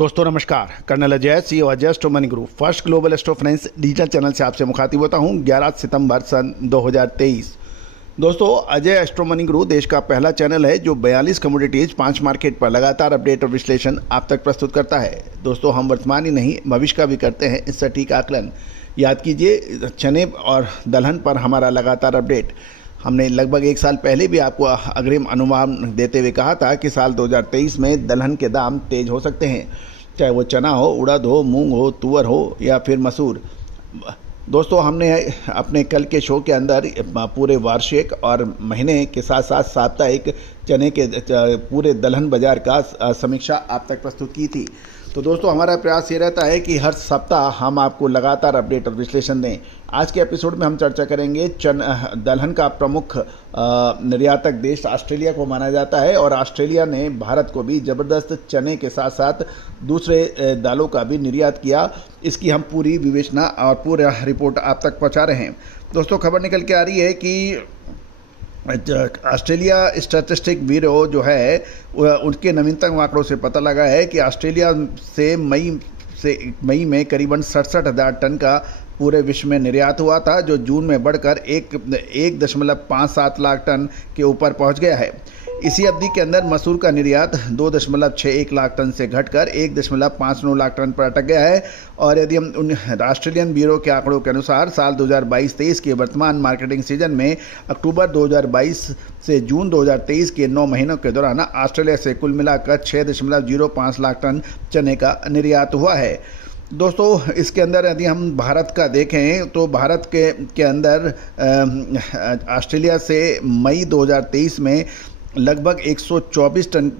दोस्तों नमस्कार। Colonel Ajay C Ajay astro money group first global astro finance digital channel से आपसे मुखातिब होता हूं। 11 सितंबर सन 2023। दोस्तों अजय एस्ट्रो मनी ग्रुप देश का पहला चैनल है जो 42 कमोडिटीज 5 मार्केट पर लगातार अपडेट और विश्लेषण आप तक प्रस्तुत करता है। दोस्तों हम वर्तमान ही नहीं भविष्य का भी करते हैं इस सटीक आकलन। याद कीजिए चने और दलहन पर हमारा लगातार अपडेट। हमने लगभग एक साल पहले भी आपको अग्रिम अनुमान देते हुए कहा था कि साल 2023 में दलहन के दाम तेज हो सकते हैं, चाहे वो चना हो, उड़द हो, मूंग हो, तुअर हो या फिर मसूर। दोस्तों हमने अपने कल के शो के अंदर पूरे वार्षिक और महीने के साथ साथ साप्ताहिक चने के पूरे दलहन बाजार का समीक्षा आप तक प्रस्तुत की थी। तो दोस्तों हमारा प्रयास ये रहता है कि हर सप्ताह हम आपको लगातार अपडेट और विश्लेषण दें। आज के एपिसोड में हम चर्चा करेंगे दलहन का प्रमुख निर्यातक देश ऑस्ट्रेलिया को माना जाता है और ऑस्ट्रेलिया ने भारत को भी ज़बरदस्त चने के साथ साथ दूसरे दालों का भी निर्यात किया। इसकी हम पूरी विवेचना और पूरा रिपोर्ट आप तक पहुंचा रहे हैं। दोस्तों खबर निकल के आ रही है कि ऑस्ट्रेलिया स्टैटिस्टिक ब्यूरो जो है उनके नवीनतम आंकड़ों से पता लगा है कि ऑस्ट्रेलिया से मई में करीबन 67,000 टन का पूरे विश्व में निर्यात हुआ था, जो जून में बढ़कर 1.57 लाख टन के ऊपर पहुंच गया है। इसी अवधि के अंदर मसूर का निर्यात 2.61 लाख टन से घटकर 1.59 लाख टन पर अटक गया है। और यदि हम ऑस्ट्रेलियन ब्यूरो के आंकड़ों के अनुसार साल 2022-23 के वर्तमान मार्केटिंग सीजन में अक्टूबर 2022 से जून 2023 के 9 महीनों के दौरान ऑस्ट्रेलिया से कुल मिलाकर 6.05 लाख टन चने का निर्यात हुआ है। दोस्तों इसके अंदर यदि हम भारत का देखें तो भारत के अंदर ऑस्ट्रेलिया से मई 2023 में लगभग 124 टन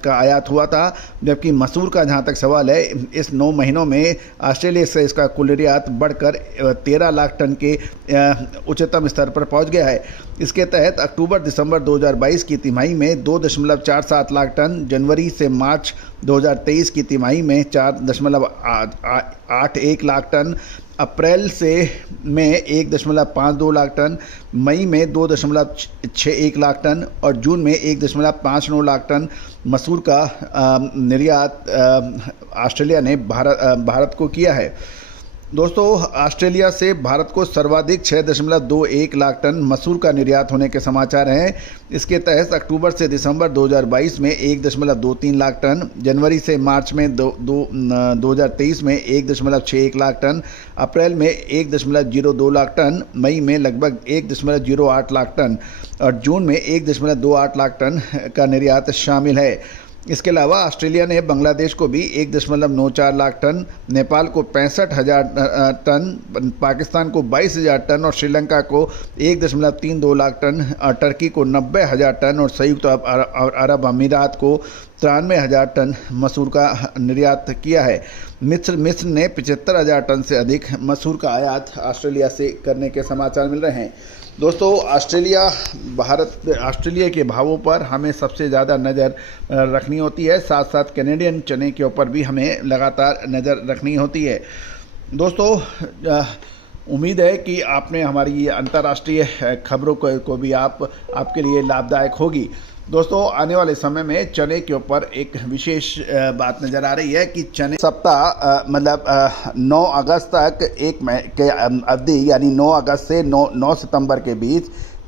का आयात हुआ था, जबकि मसूर का जहां तक सवाल है इस 9 महीनों में ऑस्ट्रेलिया से इसका कुल निर्यात बढ़कर 13 लाख टन के उच्चतम स्तर पर पहुंच गया है। इसके तहत अक्टूबर दिसंबर 2022 की तिमाही में 2.47 लाख टन, जनवरी से मार्च 2023 की तिमाही में 4.81 लाख टन, अप्रैल से में 1.52 लाख टन, मई में 2.61 लाख टन और जून में 1.59 लाख टन मसूर का निर्यात ऑस्ट्रेलिया ने भारत को किया है। दोस्तों ऑस्ट्रेलिया से भारत को सर्वाधिक 6.21 लाख टन मसूर का निर्यात होने के समाचार हैं। इसके तहत अक्टूबर से दिसंबर 2022 में 1.23 लाख टन, जनवरी से मार्च में 2023 में 1.61 लाख टन, अप्रैल में 1.02 लाख टन, मई में लगभग 1.08 लाख टन और जून में 1.28 लाख टन का निर्यात शामिल है। इसके अलावा ऑस्ट्रेलिया ने बांग्लादेश को भी 1.94 लाख टन, नेपाल को 65,000 टन, पाकिस्तान को 22,000 टन और श्रीलंका को 1.32 लाख टन, टर्की को 90,000 टन और संयुक्त अरब अमीरात को 93,000 टन मसूर का निर्यात किया है। मिस्र ने 75,000 टन से अधिक मसूर का आयात ऑस्ट्रेलिया से करने के समाचार मिल रहे हैं। दोस्तों ऑस्ट्रेलिया के भावों पर हमें सबसे ज़्यादा नज़र रखनी होती है, साथ साथ कैनेडियन चने के ऊपर भी हमें लगातार नज़र रखनी होती है। दोस्तों उम्मीद है कि आपने हमारी ये अंतर्राष्ट्रीय खबरों को भी आपके लिए लाभदायक होगी। दोस्तों आने वाले समय में चने के ऊपर एक विशेष बात नज़र आ रही है कि चने सप्ताह 9 अगस्त तक एक के अवधि यानी 9 अगस्त से 9 सितंबर के बीच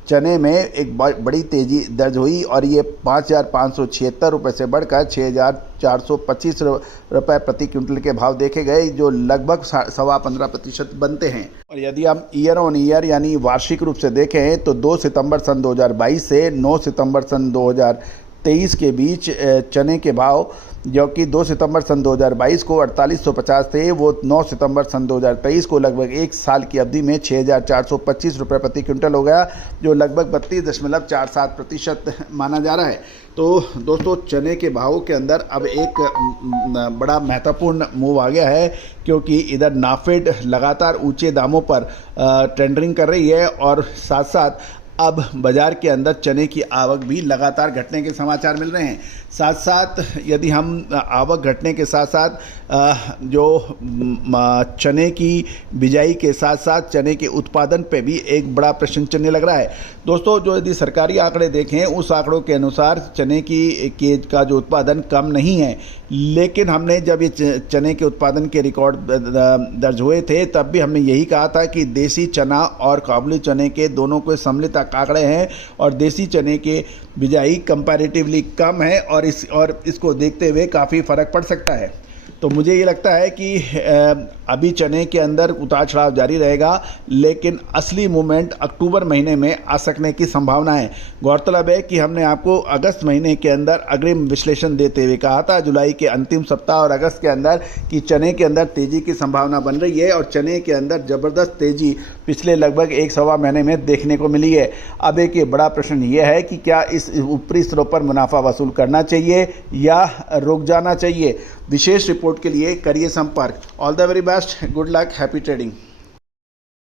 चने में एक बड़ी तेज़ी दर्ज हुई और ये 5,576 रुपये से बढ़कर 6,425 रुपये प्रति क्विंटल के भाव देखे गए, जो लगभग 15.25% बनते हैं। और यदि हम ईयर ऑन ईयर यानी वार्षिक रूप से देखें तो 2 सितंबर सन 2022 से 9 सितंबर सन 2023 के बीच चने के भाव, जो कि 2 सितंबर सन 2022 को 4850 थे, वो 9 सितंबर सन 2023 को लगभग एक साल की अवधि में 6,425 रुपये प्रति क्विंटल हो गया, जो लगभग 32.47% माना जा रहा है। तो दोस्तों चने के भावों के अंदर अब एक बड़ा महत्वपूर्ण मूव आ गया है, क्योंकि इधर नाफेड लगातार ऊंचे दामों पर टेंडरिंग कर रही है और साथ साथ अब बाज़ार के अंदर चने की आवक भी लगातार घटने के समाचार मिल रहे हैं। साथ साथ यदि हम आवक घटने के साथ साथ जो चने की बिजाई के साथ साथ चने के उत्पादन पे भी एक बड़ा प्रश्न चिन्ह लग रहा है। दोस्तों, जो यदि सरकारी आंकड़े देखें, उस आंकड़ों के अनुसार चने की का जो उत्पादन कम नहीं है, लेकिन हमने जब ये चने के उत्पादन के रिकॉर्ड दर्ज हुए थे तब भी हमने यही कहा था कि देसी चना और काबुली चने के दोनों को सम्मिलित आंकड़े हैं और देसी चने के बिजाई कंपैरेटिवली कम है और इसको देखते हुए काफ़ी फ़र्क पड़ सकता है। तो मुझे ये लगता है कि अभी चने के अंदर उतार चढ़ाव जारी रहेगा, लेकिन असली मूवमेंट अक्टूबर महीने में आ सकने की संभावना है। गौरतलब है कि हमने आपको अगस्त महीने के अंदर अग्रिम विश्लेषण देते हुए कहा था, जुलाई के अंतिम सप्ताह और अगस्त के अंदर, कि चने के अंदर तेज़ी की संभावना बन रही है और चने के अंदर ज़बरदस्त तेज़ी पिछले लगभग 1-1.25 महीने में देखने को मिली है। अब एक बड़ा प्रश्न ये है कि क्या इस ऊपरी स्तरों पर मुनाफा वसूल करना चाहिए या रुक जाना चाहिए। विशेष रिपोर्ट के लिए करिए संपर्क। All the very best, good luck, happy trading.